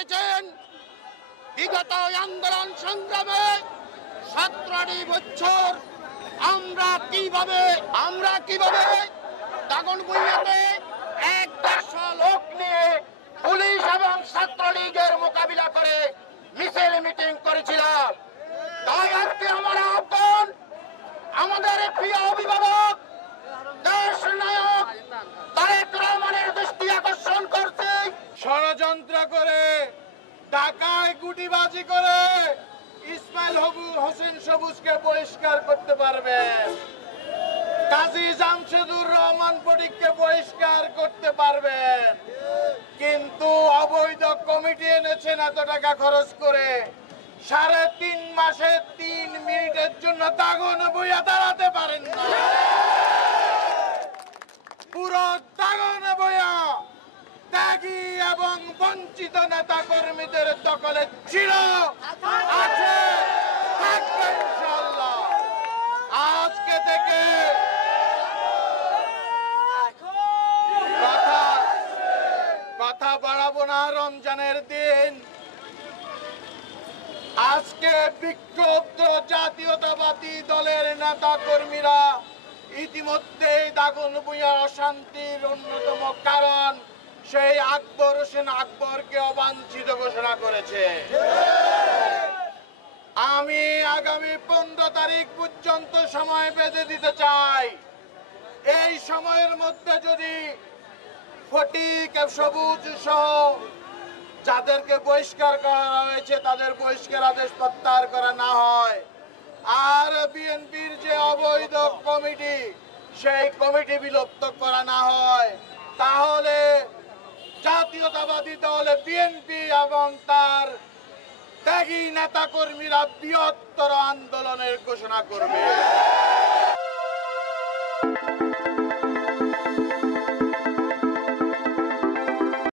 দেখেছেন বিগত আন্দোলন সংগ্রামে 17টি বছর আমরা কিভাবে দাগনভূঞাতে 1-1.5 লোক নিয়ে পুলিশ এবং ছাত্রলীগের মোকাবিলা করে মিছিল মিটিং করেছিলাম। তাই আজকে আমার আহ্বান, আমাদের প্রিয় অভিভাবক দেশ নায়ক তারেক রহমানের দৃষ্টি আকর্ষণ করছে। ষড়যন্ত্র করে, ঢাকায় গুটিবাজি করে ইসমাইল হোসেন সবুজকে বহিষ্কার করতে পারবেন, কাজী জামশেদুর রহমান ফটিককে বহিষ্কার করতে পারবেন, কিন্তু অবৈধ কমিটি এনেছেন এত টাকা খরচ করে, 3.5 মাসে 3 মিনিটের জন্য দাগনভূঞা দাঁড়াতে পারেন না। পুরো দাগনভূঞা ত্যাগী এবং বঞ্চিত নেতা কর্মীদের দখলে ছিল, আছে, থাকবে ইনশাআল্লাহ। আজকে থেকে কথা বাড়াবো না। রমজানের দিন আজকে বিক্ষুব্ধ জাতীয়তাবাদী দলের নেতা কর্মীরা ইতিমধ্যেই দাগনভূঞার অশান্তির অন্যতম কারণ সেই আকবর হোসেন আকবরকে অবাঞ্ছিত ঘোষণা করেছে। আমি আগামী 15 তারিখ পর্যন্ত সময় বেঁধে দিতে চাই। এই সময়ের মধ্যে যদি ফটিক সবুজ সহ যাদেরকে বহিষ্কার করা হয়েছে তাদের বহিষ্কার আদেশ প্রত্যাহার করা না হয়, আর বিএনপির যে অবৈধ কমিটি সেই কমিটি বিলুপ্ত করা না হয়, তাহলে জাতীয়তাবাদী দল বিএনপি এবং তার ত্যাগী নেতা কর্মীরা বৃহত্তর আন্দোলনের ঘোষণা করবে।